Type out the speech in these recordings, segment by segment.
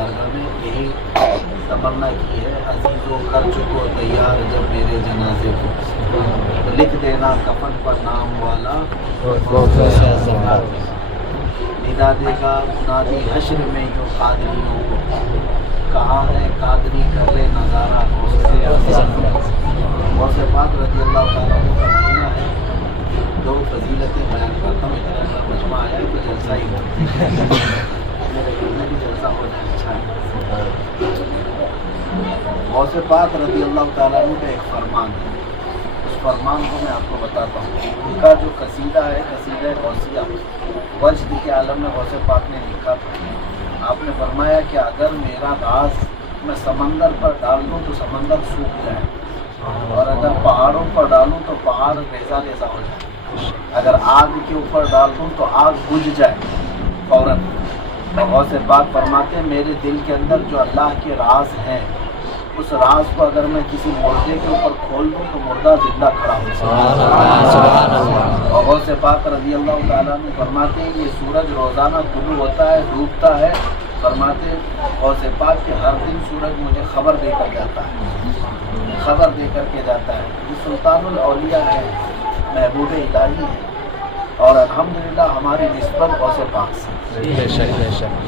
बारगाह में यही तमन्ना की है, अजीज़ों कर चुको तैयार जब मेरे जनाजे को, तो लिख देना कफन पर नाम वाला निदा देगा मुनादी हश्र में यूं कादरियों को, कहाँ है कादरी कर ले नज़ारा गौसे पाक रज़ी अल्लाह तआला अन्हु का महीना है। दो फजीलतें बयान करता हूँ, इतना बड़ा मजमा आया है तो जलसा ही हो, मेरे घर में भी जलसा हो जाए अच्छा है। गौसे पाक रज़ी अल्लाह तआला अन्हु का एक फरमान है, उस फरमान को मैं आपको बताता हूँ। उनका जो कसीदा है, कसीदा गौसिया, वज्द के आलम में गौसे पाक ने लिखा था। आपने फरमाया कि अगर मेरा राज मैं समंदर पर डाल दूँ तो समंदर सूख जाए, और अगर पहाड़ों पर डालूँ तो पहाड़ रेजा रेजा हो जाए, अगर आग के ऊपर डाल दूँ तो आग बुझ जाए फौरन। तो गौसे पाक फरमाते हैं मेरे दिल के अंदर जो अल्लाह के राज हैं, उस राज को अगर मैं किसी मुर्दे के ऊपर खोल दूँ तो मुर्दा जिंदा खड़ा हो जाए। और गौसे पाक रज़ी अल्लाह तआला ने फरमाते हैं ये सूरज रोज़ाना तुलू होता है, डूबता है। फरमाते गौसे पाक के हर दिन सूरज मुझे खबर दे कर जाता है, खबर दे करके जाता है। ये सुल्तानुल औलिया है, महबूब इलाही है, और अल्हम्दुलिल्लाह हमारी निस्बत गौसे पाक से।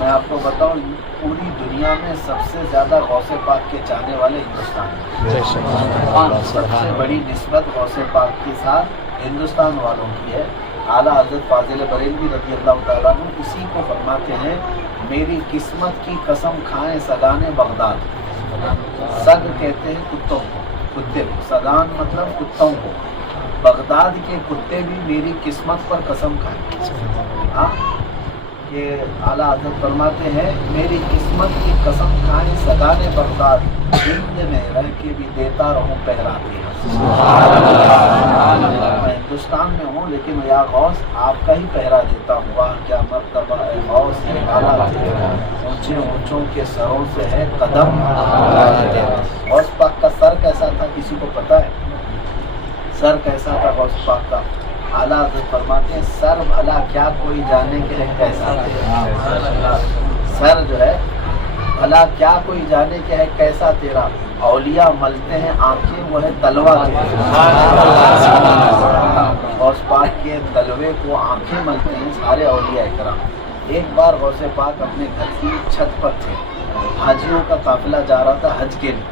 मैं आपको बताऊं पूरी दुनिया में सबसे ज़्यादा गौसे पाक के चाहने वाले हिंदुस्तान में, सबसे बड़ी निस्बत गौसे पाक के साथ हिंदुस्तान वालों की है। आला हज़रत फाज़िल बरेलवी रज़ी अल्लाह तआला अन्हु इसी को फरमाते हैं, मेरी किस्मत की कसम खाएं सगाने बगदाद। सग कहते हैं कुत्तों को, कुत्ते को, सगान मतलब कुत्तों को। बगदाद के कुत्ते भी मेरी किस्मत पर कसम खाएं। हाँ, ये आला हज़रत फरमाते हैं मेरी किस्मत की कसम खाएं सगाने बगदाद, हिंद में रह के भी देता रहूं पहराते। मैं हिंदुस्तान में हूँ लेकिन या गौस आपका ही पहरा देता हूँ। वाह क्या मर्तबा है गौस है आला, ऊंचे ऊंचों के सरों से है कदम। गौस पाक का सर कैसा था किसी को पता है? सर कैसा था गौस पाक का? आला हज़रत फरमाते हैं सर भला क्या कोई जाने के है कैसा तेरा। सर जो है भला क्या कोई जाने के है कैसा तेरा, औलिया मलते हैं आंखें वो है तलवा तेरा। गौस पाक के तलवे को आंखें मलते हैं सारे औलिया इकराम। एक बार गौसे पाक अपने घर की छत पर थे, हाजियों का काफिला जा रहा था हज के लिए।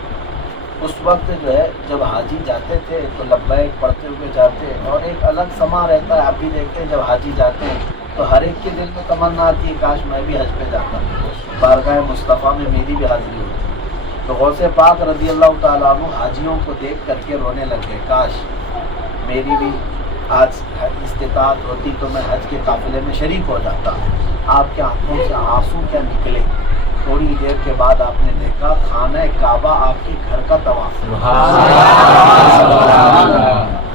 उस वक्त जो है जब हाजी जाते थे तो लब्बैक पढ़ते हुए जाते, और एक अलग समा रहता है। आप भी देखते हैं जब हाजी जाते हैं तो हर एक के दिल में तमन्ना आती है काश मैं भी हज पे जाता, बारगाह मुस्तफ़ा में मेरी भी हाजिरी होती। तो गौसे पाक रज़ी अल्लाह तआला अन्हु हाजियों को देख करके रोने लगे, काश मेरी भी आज इस्तिताअत होती तो मैं हज के काफिले में शरीक हो जाता। आपके आंखों से आंसू क्या निकले। थोड़ी देर के बाद आपने देखा खाना काबा आपके घर का तवाफ।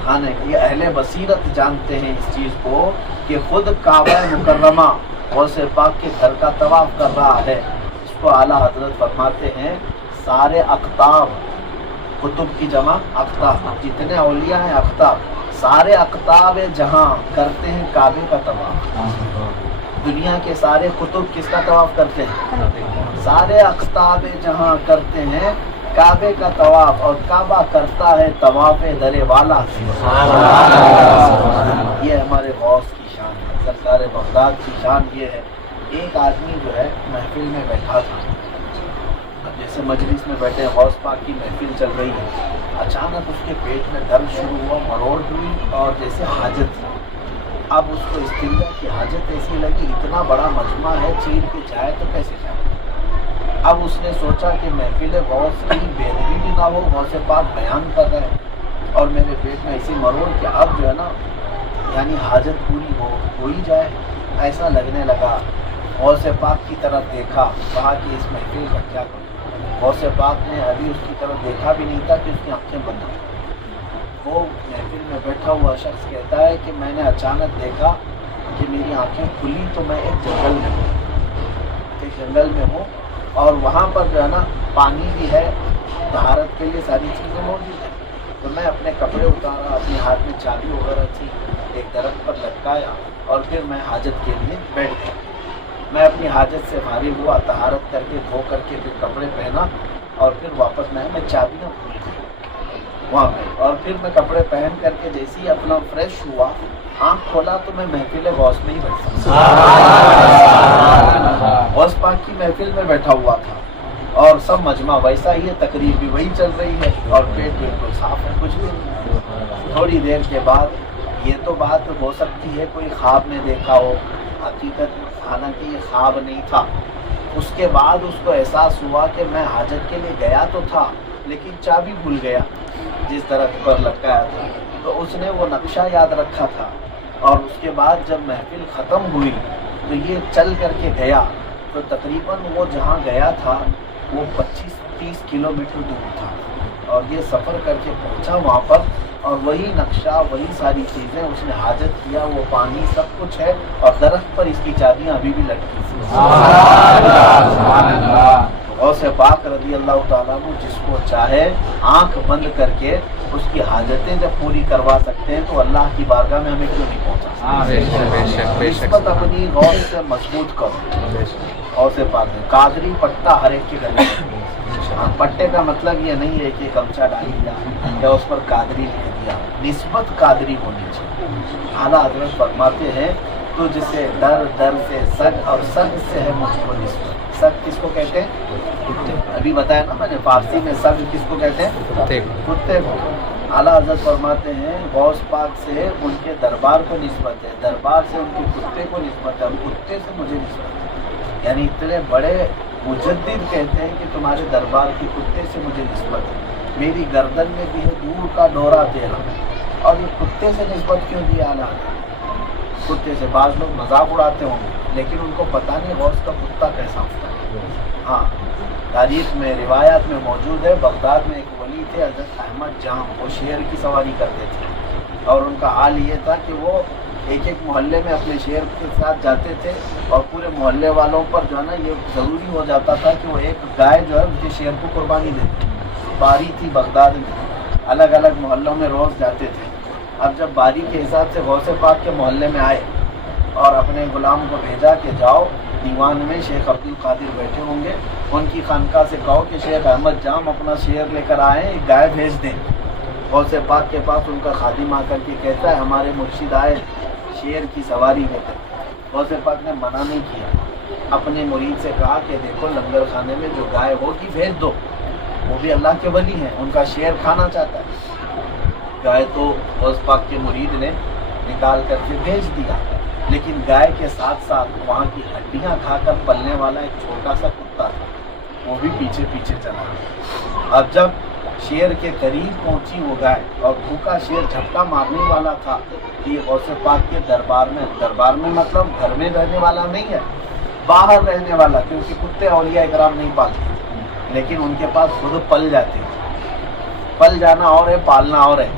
खाने ये अहले बसीरत जानते हैं इस चीज़ को कि खुद काबा मुकर्रमा गौसे पाक के घर का तवाफ कर रहा है। इसको आला हजरत फरमाते हैं सारे अख्ताब, कुतुब की जमा अख्ताब, जितने औलिया हैं अख्ताब, सारे अख्ताब जहाँ करते हैं काबे का तवाफ। दुनिया के सारे कुतुब किसका तवाफ करते हैं? सारे अख्ताब जहाँ करते हैं काबे का तवाफ, और काबा करता है तवाफ दरे वाला। ये हमारे गौस की शान है, सरकार बगदाद की शान ये है। एक आदमी जो है महफिल में बैठा था, अब जैसे मजलिस में बैठे गौस पाक की महफिल चल रही है, अचानक उसके पेट में दर्द शुरू हुआ, मरोड़ हुई और जैसे हाजत। अब उसको इस्तिंजा की हाजत ऐसी लगी, इतना बड़ा मजमा है चीर के जाए तो कैसे जाए। अब उसने सोचा कि महफिल गौस की बेदबी भी ना हो, गौसे पाक बयान कर रहे हैं और मेरे पेट में ऐसी मरोड़ कि अब जो है ना यानी हाजत पूरी हो ही जाए, ऐसा लगने लगा। गौसे पाक की तरफ देखा, कहा कि इस महफिल का क्या करूं। गौसे पाक ने अभी उसकी तरफ देखा भी नहीं था कि उसकी आंखें बंद हो। वो महफिल में बैठा हुआ शख्स कहता है कि मैंने अचानक देखा कि मेरी आंखें खुली तो मैं एक जंगल में हूँ, और वहाँ पर जो है ना पानी भी है, तहारत के लिए सारी चीज़ें मौजूद हैं। तो मैं अपने कपड़े उतारा, अपने हाथ में चाबी वगैरह थी, एक दरख्त पर लटकाया और फिर मैं हाजत के लिए बैठ गया। मैं अपनी हाजत से फारिग हुआ, तहारत करके धो करके फिर कपड़े पहना और फिर वापस मैं चाबी ना भूल गई वहाँ पे। और फिर मैं कपड़े पहन करके जैसे ही अपना फ्रेश हुआ, आँख खोला तो मैं महफिल गौस में ही बैठा, गौस पाक की महफिल में बैठा हुआ था और सब मजमा वैसा ही है, तकरीर भी वही चल रही है और पेट बिल्कुल साफ है, कुछ भी नहीं। थोड़ी देर के बाद ये तो बात हो सकती है कोई ख्वाब में देखा हो, हकीकत हालांकि ये ख्वाब नहीं था। उसके बाद उसको एहसास हुआ कि मैं हाजत के लिए गया तो था लेकिन चाबी भूल गया जिस तरह पर लटकाया था। तो उसने वो नक्शा याद रखा था और उसके बाद जब महफिल ख़त्म हुई तो ये चल करके गया तो तकरीबन वो जहाँ गया था वो 25-30 किलोमीटर दूर था और ये सफ़र करके पहुँचा वहाँ पर और वही नक्शा वही सारी चीज़ें उसने हाजत किया, वो पानी सब कुछ है और दरख्त पर इसकी चाबियाँ अभी भी लटकी थी। गौसे पाक रज़ी अल्लाह ताला अन्हु जिसको चाहे आंख बंद करके उसकी हाजतें जब पूरी करवा सकते हैं तो अल्लाह की बारगाह में हमें क्यों नहीं पहुँचा। निस्बत अपनी गौर से मजबूत करो। गौसे पाक में कादरी पट्टा हर एक के गले में, पट्टे का मतलब ये नहीं है कि गमछा डाल दिया या उस पर कादरी लिख दिया, निस्बत कादरी होनी चाहिए। आला हज़रत फरमाते हैं तो जिसे डर डर से सग और सग से है मुझको निस्बत। सग किसको कहते हैं अभी बताया ना मैंने, फारसी में सग किसको कहते हैं, कुत्ते को। आला हज़रत फरमाते हैं गौस पाक से उनके दरबार को निस्बत है, दरबार से उनके कुत्ते को निस्बत है, कुत्ते से मुझे निस्बत है। यानी इतने बड़े मुजद्दिद कहते हैं कि तुम्हारे दरबार के कुत्ते से मुझे निस्बत है, मेरी गर्दन में भी है दूर का डोरा तेरा। और ये कुत्ते से निस्बत क्यों दिया आला? कुत्ते से बाज़ लोग मजाक उड़ाते होंगे लेकिन उनको पता नहीं गौस का कुत्ता कैसा होता है। हाँ, तारीख में रिवायात में मौजूद है, बगदाद में एक वली थे हज़रत अहमद जाम, वो शेर की सवारी करते थे और उनका हाल ये था कि वो एक एक मोहल्ले में अपने शेर के साथ जाते थे और पूरे मोहल्ले वालों पर जो है ना ये ज़रूरी हो जाता था कि वो एक गाय जो है उनके शेर को कुर्बानी देते। बारी थी बगदाद में, अलग अलग मोहल्लों में रोज़ जाते थे। अब जब बारी के हिसाब से गौसे पाक के मोहल्ले में आए और अपने गुलाम को भेजा कि जाओ दीवान में शेख अब्दुल कादिर बैठे होंगे, उनकी खानका से कहो कि शेख अहमद जाम अपना शेर लेकर आए, एक गाय भेज दें। गौसे पाक के पास उनका खादिम आकर के कहता है हमारे मुर्शिद आए शेर की सवारी लेकर। गौसे पाक ने मना नहीं किया, अपने मुरीद से कहा कि देखो लंगर खाने में जो गाय होगी भेज दो, वो भी अल्लाह के वली हैं, उनका शेर खाना चाहता है। गाय तो गौस पाक के मुरीद ने निकाल करके भेज दिया, लेकिन गाय के साथ साथ वहाँ की हड्डियाँ खाकर पलने वाला एक छोटा सा कुत्ता था, वो भी पीछे पीछे चला। अब जब शेर के करीब पहुंची वो गाय और भूखा शेर झपटा मारने वाला था, ये गौसे पाक के दरबार में मतलब घर में रहने वाला नहीं है, बाहर रहने वाला, क्योंकि कुत्ते औलिया इकराम नहीं पालते लेकिन उनके पास खुद पल जाते हैं। पल जाना और है, पालना और है।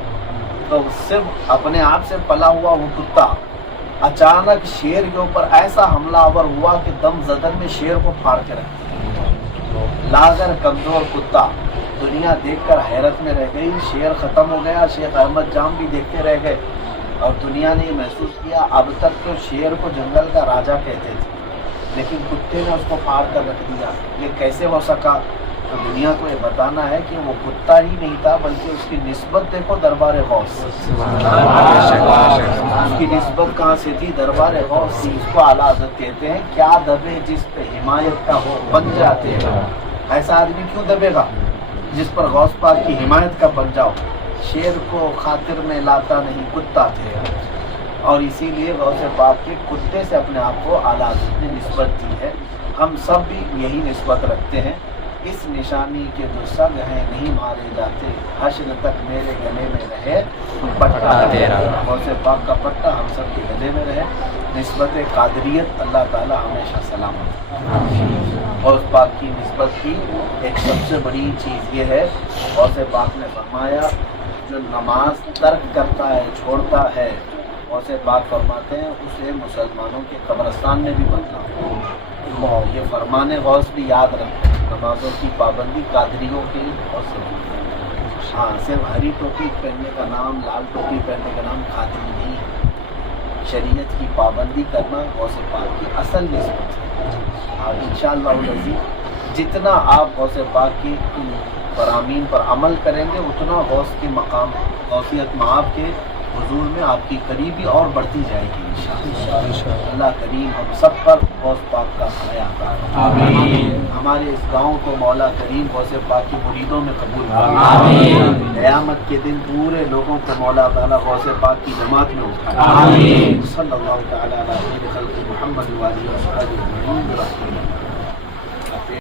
तो सिर्फ अपने आप से पला हुआ वो कुत्ता अचानक शेर के ऊपर ऐसा हमलावर हुआ कि दम ज़दन में शेर को फाड़ के रख दिया। लागर कमजोर कुत्ता, दुनिया देखकर हैरत में रह गई। शेर ख़त्म हो गया, शेख अहमद जाम भी देखते रह गए और दुनिया ने महसूस किया अब तक तो शेर को जंगल का राजा कहते थे लेकिन कुत्ते ने उसको फाड़ कर रख दिया, ये कैसे हो सका? तो दुनिया को ये बताना है कि वो कुत्ता ही नहीं था बल्कि उसकी निस्बत देखो दरबार गौस, उसकी निस्बत कहाँ से थी? दरबार गौस थी। इसको आला हज़रत कहते हैं क्या दबे जिस पे हिमायत का हो बन जाते हैं। ऐसा आदमी क्यों दबेगा जिस पर गौस पाक की हिमायत का बन जाओ। शेर को खातिर में लाता नहीं कुत्ता थे और इसीलिए गौसे पाक के कुत्ते से अपने आप को आला हज़रत ने निस्बत दी है। हम सब भी यही निस्बत रखते हैं। इस निशानी के जो संग हैं नहीं मारे जाते, हश्र तक मेरे गले में रहे पट्टा तेरा। गौसे पाक का पट्टा हम सब के गले में रहे। निस्बत कादरियत अल्लाह ताला हमेशा सलामत। गौस पाक की निस्बत की एक सबसे बड़ी चीज़ ये है, गौसे पाक ने फरमाया जो नमाज तर्क करता है छोड़ता है, गौसे पाक फरमाते हैं उसे मुसलमानों के कब्रिस्तान में भी बदला। ये फरमाने गौस भी याद रखें, नमाजों की पाबंदी कादरियों के लिए बहुत ज़रूरी। हाँ, सिर्फ हरी टोपी पहनने का नाम, लाल टोपी पहनने का नाम कादरी नहीं है। شریعت کی پابندی کرنا غوث پاک کی اصل نسبت ہے. اور انشاءاللہ العزیز جتنا آپ غوث پاک کی ان فرامین پر عمل کریں گے اتنا غوث کے مقام غوثیت مآب کے حضور میں آپ کی قریبی اور بڑھتی جائے گی انشاءاللہ. اللہ کریم ہم سب پر غوث پاک کا سایہ عطا فرمائے. ہمارے اس گاؤں کو مولا کریم غوث پاک کی مریدوں میں قبول فرمائے. قیامت کے دن پورے لوگوں کو مولا تعالیٰ غوث پاک کی جماعت میں اٹھائے. صلی اللہ تعالیٰ علیہ وسلم محمد و آلہ و صحبہ اجمعین.